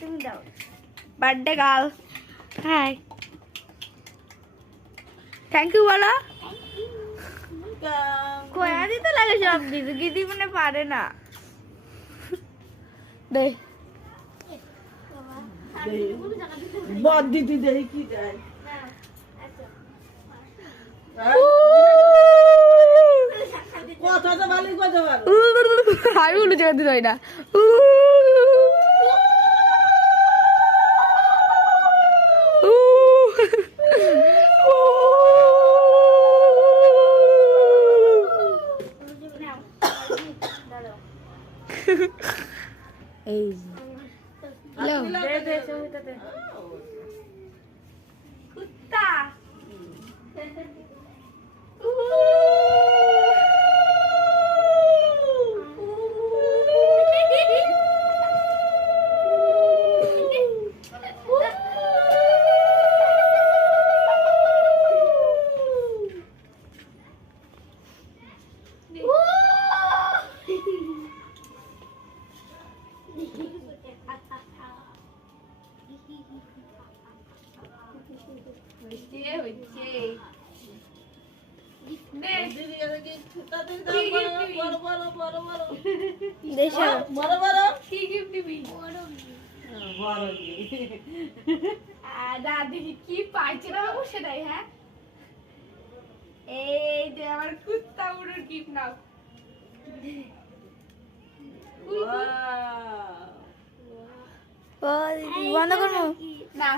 তুমি দাও। Birthday girl. Hi, thank you বলো। খোয়া দিতে লাগে সব দিদি, দিদি মানে পারে না। দে বদ দিদি দেই কি দেয় কথা তো ভালো কথা ভালো আমি উল্টো জায়গা দিতে হয় না। এই দে দে সবিতা দে। কুত্তা। দিদি এদিকে তাদের দাও বড় বড় বড় বড় দেশা বড় বড় কি গিফট দিবি? বড় দাদি কি পাইছে না বাবু সেটাই। হ্যাঁ, এই যে আমার কুত্তা উড়োর গিফট নাও। বন্ধ করবো না,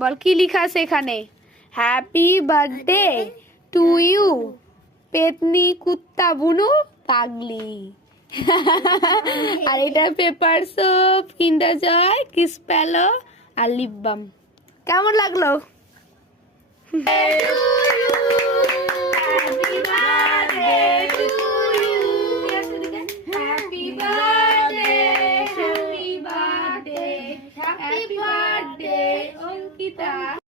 বল কি লেখা আছে এখানে? হ্যাপি বার্থডে টু ইউ পেতনি কুত্তা বুনু পাগলি। আর এটা পেপার সোপ, কিন্ডার জয়, কিস প্যালো আর লিপ বাম। কেমন লাগলো?